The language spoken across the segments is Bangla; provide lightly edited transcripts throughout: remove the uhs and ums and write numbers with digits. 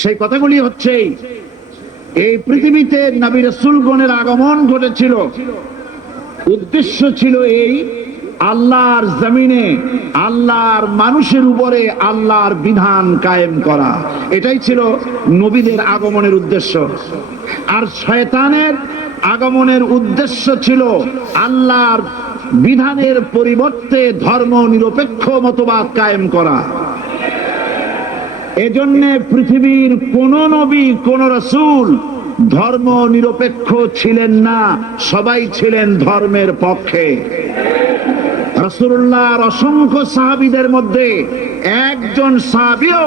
সেই কথাগুলি হচ্ছে, এই পৃথিবীতে নবী রাসূলগণের আগমন ঘটেছিল, উদ্দেশ্য ছিল এই আল্লাহর জমিনে আল্লাহর মানুষের উপরে আল্লাহর বিধান কায়েম করা। এটাই ছিল নবীদের আগমনের উদ্দেশ্য। আর শয়তানের আগমনের উদ্দেশ্য ছিল আল্লাহর বিধানের পরিবর্তে ধর্ম নিরপেক্ষ মতবাদ কায়েম করা। এজন্য পৃথিবীর কোন নবী, কোন রাসূল ধর্ম নিরপেক্ষ ছিলেন না, সবাই ছিলেন ধর্মের পক্ষে। রাসূলুল্লাহর অসংখ্য সাহাবীদের মধ্যে একজন সাহাবীও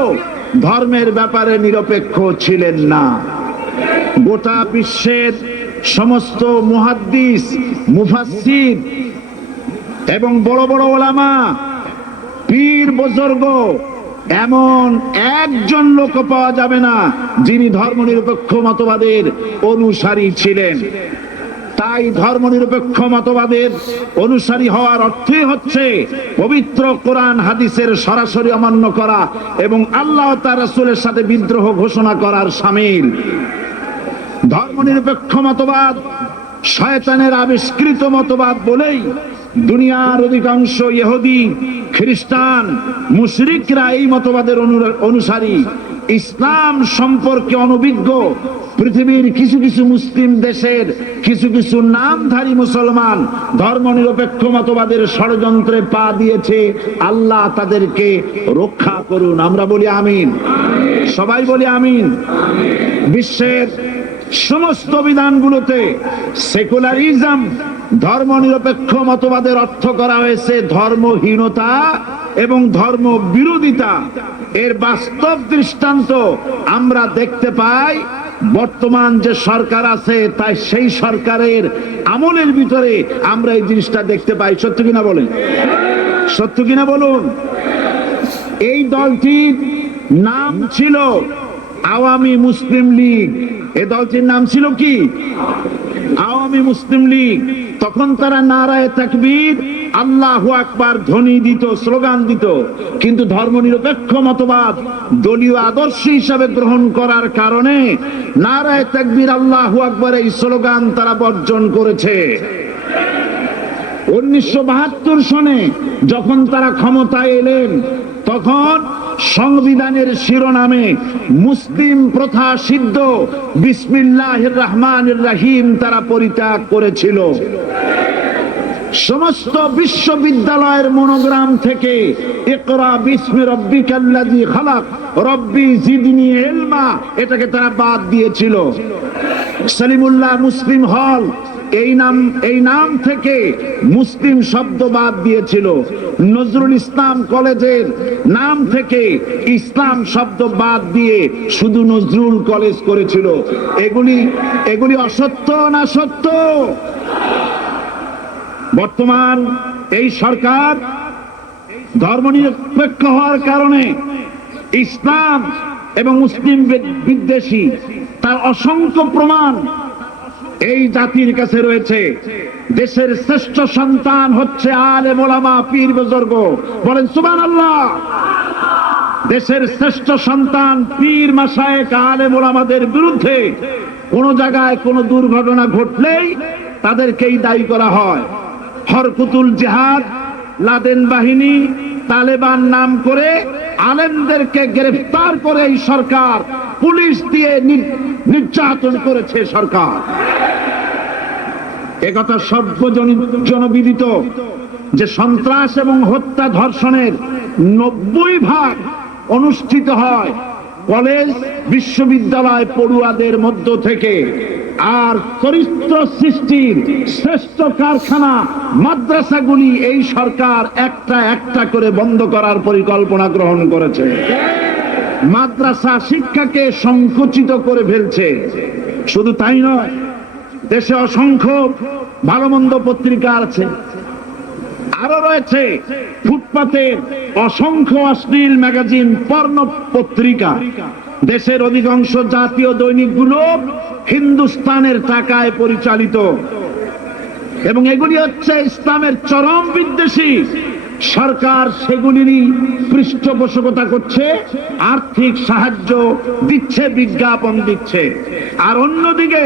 ধর্মের ব্যাপারে নিরপেক্ষ ছিলেন না। গোটা বিশ্বের সমস্ত মুহাদ্দিস, মুফাসসির এবং বড় বড় উলামা, পীর বুজুর্গ, এমন একজন লোক পাওয়া যাবে না যিনি ধর্মনিরপেক্ষ মতবাদের অনুসারী ছিলেন। তাই ধর্মনিরপেক্ষ মতবাদের অনুসারী হওয়ার অর্থই হচ্ছে পবিত্র কোরআন হাদিসের সরাসরি অমান্য করা এবং আল্লাহ ও তার রাসূলের সাথে বিদ্রোহ ঘোষণা করার শামিল। ধর্মনিরপেক্ষ মতবাদ শয়তানের আবিষ্কৃত মতবাদ বলেই দুনিয়ার অধিকাংশ ইহুদি, খ্রিস্টান, মুশরিকরা এই মতবাদের অনুসারী। ইসলাম সম্পর্কে অনভিজ্ঞ পৃথিবীর কিছু কিছু মুসলিম দেশের কিছু কিছু নামধারী মুসলমান ধর্মনিরপেক্ষ মতবাদের ষড়যন্ত্রে পা দিয়েছে। আল্লাহ তাদেরকে রক্ষা করুন। আমরা বলি আমিন, সবাই বলি আমিন। বিশ্বের সমস্ত বিধানগুলোতে সেকুলারিজম, ধর্মনিরপেক্ষ মতবাদের অর্থ করা হয়েছে ধর্মহীনতা এবং ধর্ম বিরোধিতা। এর বাস্তব দৃষ্টান্ত আমরা দেখতে পাই বর্তমান যে সরকার আছে, তাই সেই সরকারের আমলের ভিতরে আমরা এই জিনিসটা দেখতে পাই। সত্য কিনা বলেন? সত্য কিনা বলুন? এই দলটির নাম ছিল আওয়ামী মুসলিম লীগ। এই দলটির নাম ছিল কি? আওয়ামী মুসলিম লীগ। তখন তারা নারায়ে তাকবীর, আল্লাহু আকবার ধ্বনি দিত, স্লোগান দিত। কিন্তু ধর্মনিরপেক্ষ মতবাদ দলীয় আদর্শ হিসাবে গ্রহণ করার কারণে নারায়ে তাকবীর, আল্লাহু আকবার এই স্লোগান তারা বর্জন করেছে। 1972 সনে যখন তারা ক্ষমতায় এলেন, তখন সংবিধানের শিরোনামে মুসলিম প্রথা সিদ্ধ বিসমিল্লাহির রহমানির রহিম তারা পরিত্যাগ করেছিল। সমস্ত বিশ্ববিদ্যালয়ের মনোগ্রাম থেকে ইকরা বিসমি রাব্বিকাল্লাযী খালাক রব্বি জিদনি ইলমা এটাকে তারা বাদ দিয়েছিল। সলিমুল্লাহ মুসলিম হল এই নাম থেকে মুসলিম শব্দ বাদ দিয়েছিল। নজরুল ইসলাম কলেজের নাম থেকে ইসলাম শব্দ বাদ দিয়ে শুধু নজরুল কলেজ করেছিল। এগুলি অসত্য না সত্য? বর্তমান এই সরকার ধর্মনিরপেক্ষ হওয়ার কারণে ইসলাম এবং মুসলিম বিদ্বেষী, তার অসংখ্য প্রমাণ এই জাতির কাছে রয়েছে। দেশের শ্রেষ্ঠ সন্তান হচ্ছে আলেম ওলামা, পীর বুজুর্গ। বলেন সুবহানাল্লাহ। দেশের শ্রেষ্ঠ সন্তান পীর মাশায়েখ আলেম ওলামাদের বিরুদ্ধে কোন জায়গায় কোন দুর্ঘটনা ঘটলেই তাদেরকেই দায়ী করা হয়। হরকুতুল জিহাদ, লাদেন বাহিনী, তালেবান নাম করে আলেমদেরকে গ্রেফতার করে এই সরকার পুলিশ দিয়ে নির্যাতন করেছে সরকার। একথা সর্বজনবিদিত যে সন্ত্রাস এবং হত্যা ধর্ষণের 90% অনুষ্ঠিত হয় কলেজ বিশ্ববিদ্যালয় পড়ুয়াদের মধ্য থেকে। আর চরিত্র সৃষ্টির শ্রেষ্ঠ কারখানা মাদ্রাসাগুলি এই সরকার একটা একটা করে বন্ধ করার পরিকল্পনা গ্রহণ করেছে। মাদ্রাসা শিক্ষাকে সংকুচিত করে ফেলছে। শুধু তাই নয়, দেশে অসংখ্য ভালো মন্দ পত্রিকা আছে, আরো রয়েছে ফুটপাতের অসংখ্য অশ্লীল ম্যাগাজিন, পর্ণ পত্রিকা। দেশের অধিকাংশ জাতীয় দৈনিকগুলো হিন্দুস্তানের টাকায় পরিচালিত এবং এগুলি হচ্ছে ইসলামের চরম বিদ্বেষী। সরকার সেগুলিরই পৃষ্ঠপোষকতা করছে, আর্থিক সাহায্য দিচ্ছে, বিজ্ঞাপন দিচ্ছে। আর অন্যদিকে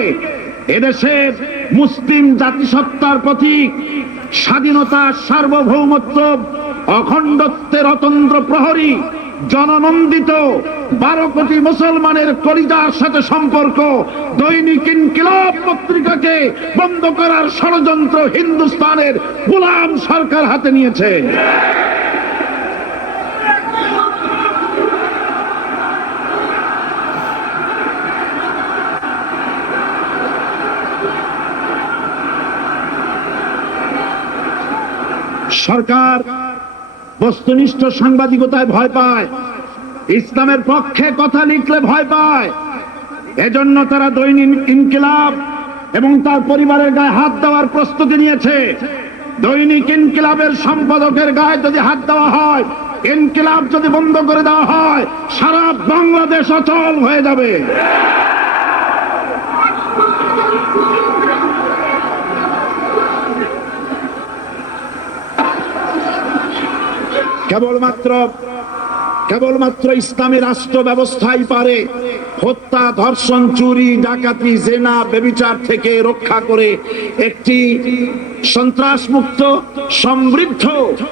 এদেশের মুসলিম জাতিসত্তার প্রতীক, স্বাধীনতা, সার্বভৌমত্ব, অখণ্ডত্বের অতন্ত্র প্রহরী, জননন্দিত 12 কোটি মুসলমানের কলিজার সাথে সম্পর্ক দৈনিক ইনকিলাব পত্রিকাকে বন্ধ করার ষড়যন্ত্র হিন্দুস্তানের গোলাম সরকার হাতে নিয়েছে। সরকার বস্তুনিষ্ঠ সাংবাদিকতায় ভয় পায়, ইসলামের পক্ষে কথা লিখলে ভয় পায়। এজন্য তারা দৈনিক ইনকিলাব এবং তার পরিবারের গায়ে হাত দেওয়ার প্রস্তুতি নিয়েছে। দৈনিক ইনকিলাবের সম্পাদকের গায়ে যদি হাত দেওয়া হয়, ইনকিলাব যদি বন্ধ করে দেওয়া হয়, সারা বাংলাদেশ অচল হয়ে যাবে। কেবলমাত্র ইসলামী রাষ্ট্র ব্যবস্থাই পারে হত্যা, ধর্ষণ, চুরি, ডাকাতি, জেনা, ব্যভিচার থেকে রক্ষা করে একটি সন্ত্রাসমুক্ত সমৃদ্ধ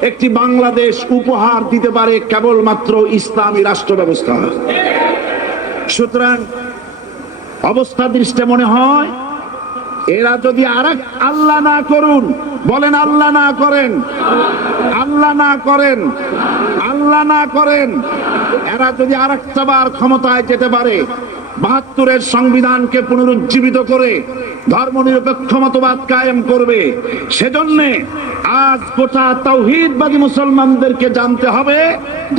একটি বাংলাদেশ উপহার দিতে পারে কেবলমাত্র ইসলামী রাষ্ট্র ব্যবস্থা। সুতরাং অবস্থা দৃষ্টে মনে হয় এরা যদি আরেক আল্লাহ না করুন, বলেন আল্লাহ না করেন, আল্লাহ না করেন, আল্লাহ না করেন, এরা যদি আরেকটাবার ক্ষমতায় যেতে পারে, ৭২-এর সংবিধানকে পুনরুজ্জীবিত করে ধর্মনিরপেক্ষ মতবাদ কায়েম করবে, সেজন্য আজ গোটা তাওহীদবাদী মুসলমানদেরকে জানতে হবে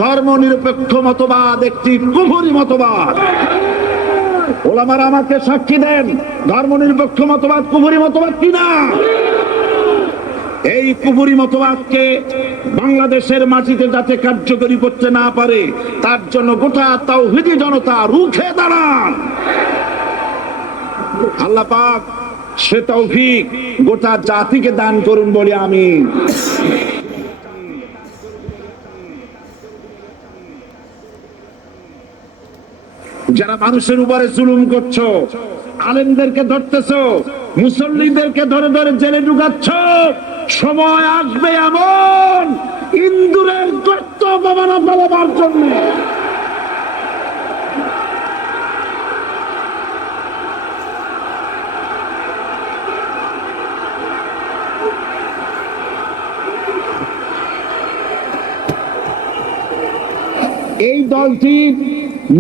ধর্মনিরপেক্ষ মতবাদ একটি কুফরি মতবাদ। ওলামারা আমাকে সাক্ষী দেন, ধর্মনিরপেক্ষ মতবাদ কুফরি মতবাদ কিনা। এই কুফরি মতবাদকে বাংলাদেশের মাটিতে যাতে কার্যকরী করতে না পারে, তার জন্য গোটা তাওহীদি জনতা রুখে দাঁড়ান। আল্লাহ পাক সে তৌফিক গোটা জাতিকে দান করুন বলে আমিন। যারা মানুষের উপরে জুলুম করছো, আলেমদেরকে ধরতেছো, মুসল্লিদেরকে ধরে ধরে জেলে ঢুকাচ্ছ, সময় আসবে এমন ইন্দুরের গর্ত অপমানা পালাবার জন্য। এই দলটির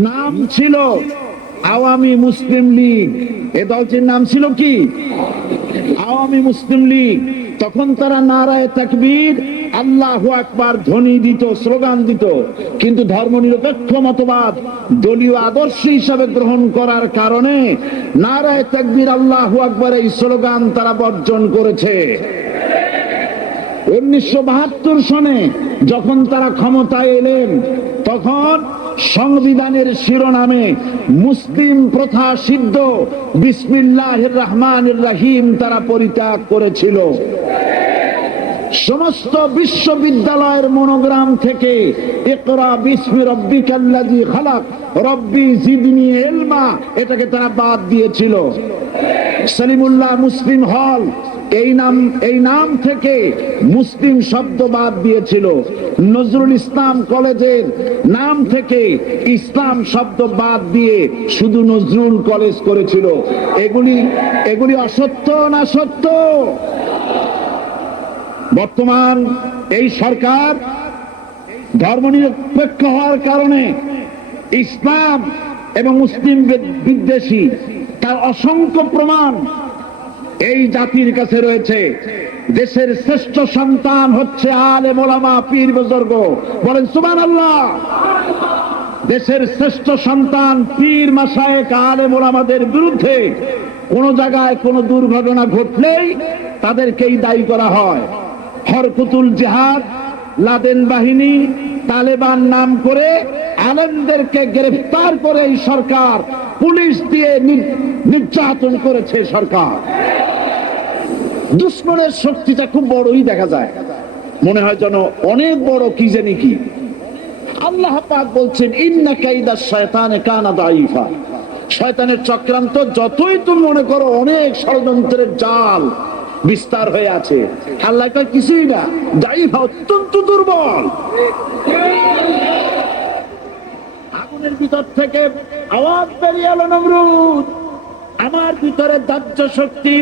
নাম ছিল আওয়ামী মুসলিম লীগ। এই দলটির নাম ছিল কি? আওয়ামী মুসলিম লীগ। তখন তারা নারায়ে তাকবীর, আল্লাহু আকবার ধ্বনি দিত, স্লোগান দিত, কিন্তু ধর্মনিরপেক্ষ মতবাদ দলীয় আদর্শ হিসাবে গ্রহণ করার কারণে নারায়ে তাকবীর, আল্লাহু আকবার এই স্লোগান তারা বর্জন করেছে। 1972 সনে যখন তারা ক্ষমতায় এলেন, তখন সংবিধানের শিরোনামে মুসলিম প্রথা সিদ্ধ বিসমিল্লাহির রহমানির রহিম তারা পরিত্যাগ করেছিল। সমস্ত বিশ্ববিদ্যালয়ের মনোগ্রাম থেকে ইকরা বিসমি রাব্বিকাল্লাযী খালাক রব্বি জিদনি ইলমা এটাকে তারা বাদ দিয়েছিল। সলিমুল্লাহ মুসলিম হল এই নাম থেকে মুসলিম শব্দ বাদ দিয়েছিল। নজরুল ইসলাম কলেজের নাম থেকে ইসলাম শব্দ বাদ দিয়ে শুধু নজরুল কলেজ করেছিল। এগুলি অসত্য না সত্য? বর্তমান এই সরকার ধর্মনিরপেক্ষ হওয়ার কারণে ইসলাম এবং মুসলিম বিদ্বেষী, তার অসংখ্য প্রমাণ এই জাতির কাছে রয়েছে। দেশের শ্রেষ্ঠ সন্তান হচ্ছে আলেম ওলামা, পীর বুজুর্গ, বলেন সুবহানাল্লাহ। দেশের শ্রেষ্ঠ সন্তান পীর মাশায়েখ আলেম ওলামাদের বিরুদ্ধে কোন জায়গায় কোন দুর্ঘটনা ঘটলেই তাদেরকেই দায়ী করা হয়। হরকুতুল জিহাদ, লাদেন বাহিনী, তালেবান নাম করে আলেমদেরকে গ্রেফতার করে এই সরকার পুলিশ দিয়ে নির্যাতন করেছে। সরকার দুশ্মনের শক্তিটা খুব বড়ই দেখা যায়। মনে হয় যেন অনেক বড় কি জানি কি। আল্লাহ পাক বলছেন ইন্না কাইদাশ শায়তানে কানা দাঈফা, শয়তানের চক্রান্ত যতই তুমি মনে করো অনেক ষড়যন্ত্রের জাল বিস্তার হয়ে আছে, আল্লাহ কয় কিছুই না, দাঈফা অত্যন্ত দুর্বল। আগুনের ভিতর থেকে আওয়াজ বেরিয়ে এলো, নমরুদ আমার ভিতরে দাহ্য শক্তি,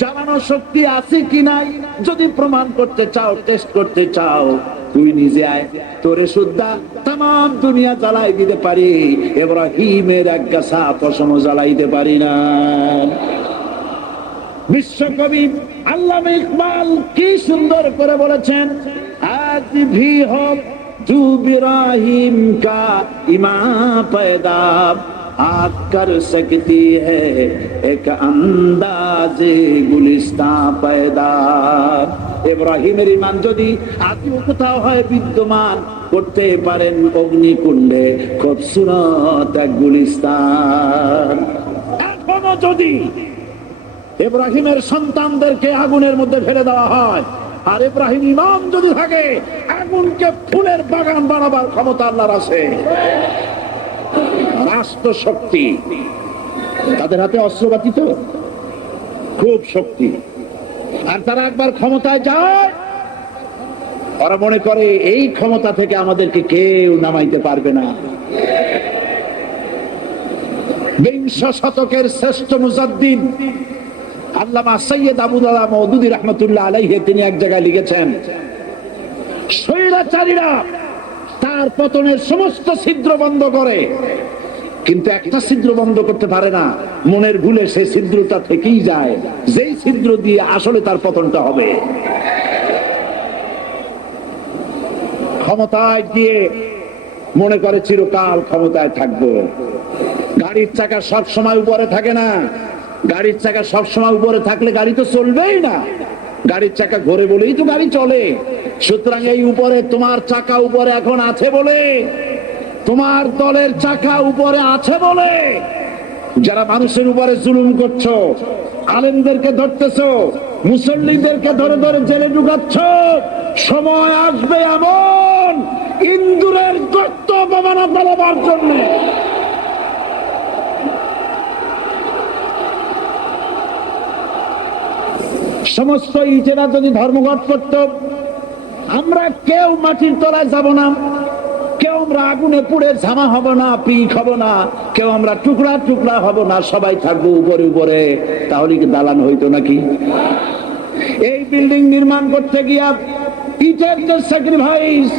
জ্বালানো শক্তি আছে কি নাই যদি প্রমাণ করতে চাও, টেস্ট করতে চাও, তুই নিজে আয়, তোরে সুদ্ধা তাম দুনিয়া জ্বালাই দিতে পারি, ইব্রাহিমের এক গাছা পশম জ্বালাইতে পারি না। বিশ্বকবি আল্লামা ইকবাল কি সুন্দর করে বলেছেন, আজ ভি হো তু ইব্রাহিম কা ইমাম पैदा आग कर सकती है एक अंदाजे गुलिस्तां पैदा। ইব্রাহিমের ঈমান যদি আজও কোথাও হয় বিদ্যমান, করতে পারেন অগ্নিকুণ্ডে খুবসুরত এক গুলিস্তান। এখনো যদি ইব্রাহিমের সন্তানদেরকে আগুনের মধ্যে ফেলে দেওয়া হয়, আর ইব্রাহিম ইমাম যদি থাকে, আগুনকে ফুলের বাগান বানাবার ক্ষমতা আল্লাহর আছে। রাষ্ট্র শক্তি, তাদের হাতে অস্ত্রপাতি তো খুব শক্তি, আর তারা একবার ক্ষমতায় যায়, ওরা মনে করে এই ক্ষমতা থেকে আমাদেরকে কেউ নামাইতে পারবে না। বিংশ শতকের শ্রেষ্ঠ মুজাদ্দিদ আল্লামা সৈয়দ আবুদুল্লাহ মওদুদী রাহমাতুল্লাহ আলাইহি তিনি এক জায়গায় লিখেছেন, স্বৈরাচারীরা তার পতনের সমস্ত ছিদ্র বন্ধ করে, কিন্তু একটা ছিদ্র বন্ধ করতে পারে না, মনের ভুলে সেই ছিদ্রটা থেকেই যায়, যেই ছিদ্র দিয়ে আসলে তার পতনটা হবে। ক্ষমতায় গিয়ে মনে করে চিরকাল ক্ষমতায় থাকবো। গাড়ির চাকা সব সময় উপরে থাকে না, গাড়ির চাকা সব সময় উপরে থাকলে গাড়ি তো চলবেই না, গাড়ির চাকা ঘোরে বলেই তো গাড়ি চলে। সুতরাং এই উপরে তোমার চাকা উপরে এখন আছে বলে, তোমার দলের চাকা উপরে আছে বলে যারা মানুষের উপরে জুলুম করছো, আলেমদেরকে ধরতেছো, মুসল্লিদেরকে ধরে ধরে জেলে ঢুকাচ্ছ, সময় আসবে এমন ইন্দুরের গর্ত অপমানা ফেলাবার জন্য। সমস্ত ইটেরা যদি ধর্মঘট করত, আমরা কেউ মাটির তলায় যাব না, কেউ আমরা আগুনে পুড়ে ঝামা হব না, পিক হব না, কেউ আমরা টুকরা টুকরা হব না, সবাই থাকবো উপরে উপরে, তাহলে কি দালান হইতো নাকি? এই বিল্ডিং নির্মাণ করতে গিয়া ইটের যে স্যাক্রিফাইস,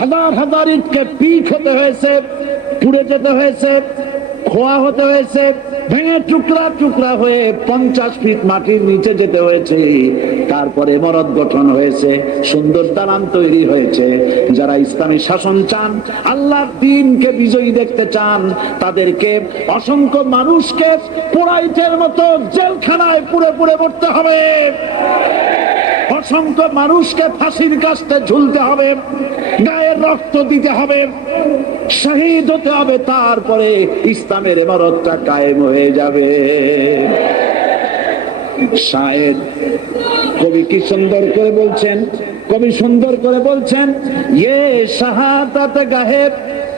হাজার হাজার ইটকে পিক হতে হয়েছে, পুড়ে যেতে হয়েছে, খোয়া হতে হয়েছে, ভেঙে টুকরা টুকরা হয়ে 50 ফিট মাটির নিচে যেতে হয়েছে, তারপরে ইমারত গঠন হয়েছে, সুন্দর দালান তৈরি হয়েছে। যারা ইসলামী শাসন চান, আল্লাহর দ্বীনকে বিজয়ী দেখতে চান, তাদেরকে অসংখ্য মানুষকে পোড়াইটের মতো জেলখানায় পুড়ে পুড়ে মরতে হবে, অসংখ্য মানুষকে ফাঁসির কাস্তে ঝুলতে হবে, গায়ের রক্ত দিতে হবে, শহীদ হতে হবে, তারপরে ইসলামের ইমারতটা কায়েম হয়ে যাবে। শায়ের কবি কি সুন্দর করে বলছেন, কবি সুন্দর করে বলছেন, ये शहादत गाहे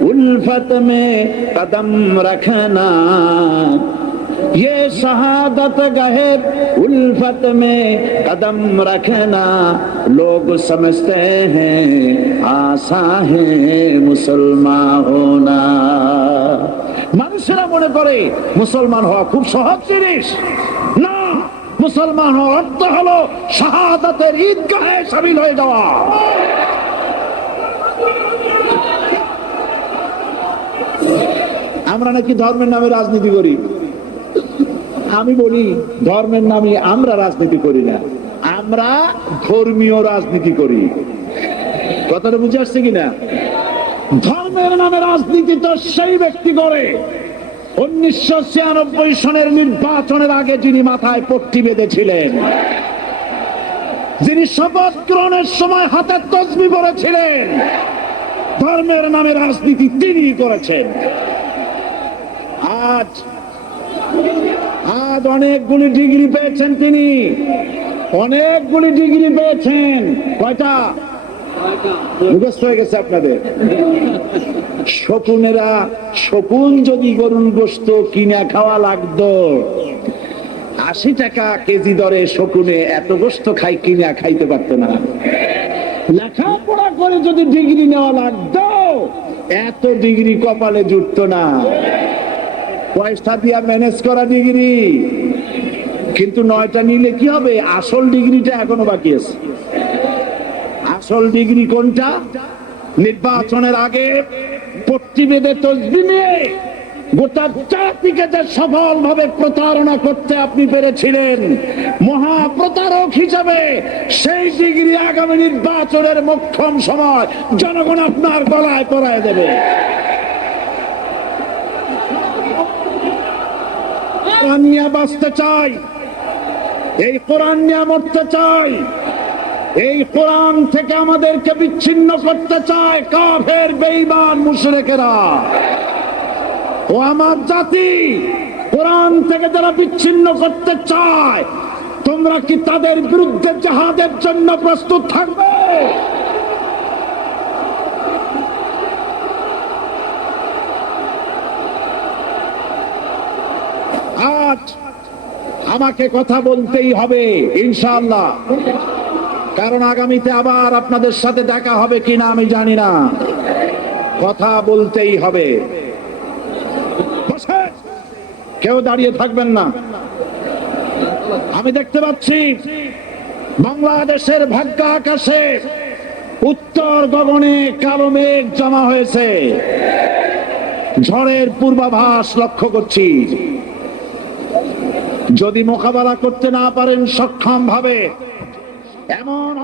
उल्फत में कदम रखना, ये शहादत गहे उल्फत में कदम रखना, लोग समझते हैं आसा है मुसलमान होना। মানুষেরা মনে করে মুসলমান হওয়া খুব সহজ জিনিস। না, মুসলমান হওয়ার অর্থ হলো শাহাদাতের ঈদগাহে শামিল হয়ে যাওয়া। আমরা নাকি ধর্মের নামে রাজনীতি করি। আমি বলি ধর্মের নামে আমরা রাজনীতি করি না, আমরা ধর্মীয় রাজনীতি করি। কথাটা বুঝে আসছে কিনা? ধর্মের নামে রাজনীতি তো সেই ব্যক্তি করে 1996 সনের নির্বাচনের আগে যিনি মাথায় পট্টি বেঁধেছিলেন, যিনি শপথ গ্রহণের সময় হাতে তসবিহ পড়েছিলেন, ধর্মের নামে রাজনীতি তিনি করেছেন। আজ অনেকগুলি ডিগ্রি পেয়েছেন তিনি, অনেকগুলি ডিগ্রি পেয়েছেন। কয়টা? মুখস্থ হয়ে গেছে আপনাদের। শকুনেরা, শকুন যদি গরুর গোশত কিনা খাওয়া লাগতো 80 টাকা কেজি দরে, শকুনে এত গোশত কিনা খাইতে পারতো না। লেখাপড়া করে যদি ডিগ্রি নেওয়া লাগতো এত ডিগ্রি কপালে জুটতো না। পয়সা দিয়া ম্যানেজ করা ডিগ্রি, কিন্তু 9টা নিলে কি হবে? আসল ডিগ্রিটা এখনো বাকি আছে। আসল ডিগ্রি কোনটা? নির্বাচনের আগে পট্টিবেদে তসবিহ নিয়ে গোটা জাতিকে যে সফল ভাবে প্রতারণা করতে আপনি পেরেছিলেন মহা প্রতারক হিসাবে, সেই ডিগ্রি আগামী নির্বাচনের মোক্ষম সময় জনগণ আপনার গলায় পরায় দেবে। কোরআন নিয়ে বাঁচতে চাই, এই কোরআন নিয়ে মরতে চাই, এই কোরআন থেকে আমাদেরকে বিচ্ছিন্ন করতে চায় কাফের, বেঈমান, মুশরিকেরা। ও আমার জাতি, কোরআন থেকে যারা বিচ্ছিন্ন করতে চায়, তোমরা কি তাদের বিরুদ্ধে জিহাদের জন্য প্রস্তুত থাকবে? আজ আমাকে কথা বলতেই হবে ইনশাআল্লাহ, কারণ আগামীতে আবার আপনাদের সাথে দেখা হবে কিনা আমি জানি না। কথা বলতেই হবে। কেউ দাঁড়িয়ে থাকবেন না। আমি দেখতে পাচ্ছি বাংলাদেশের ভাগ্য আকাশে উত্তর গগনে কালো মেঘ জমা হয়েছে, ঝড়ের পূর্বাভাস লক্ষ্য করছি। যদি মোকাবেলা করতে না পারেন সক্ষম ভাবে, এমন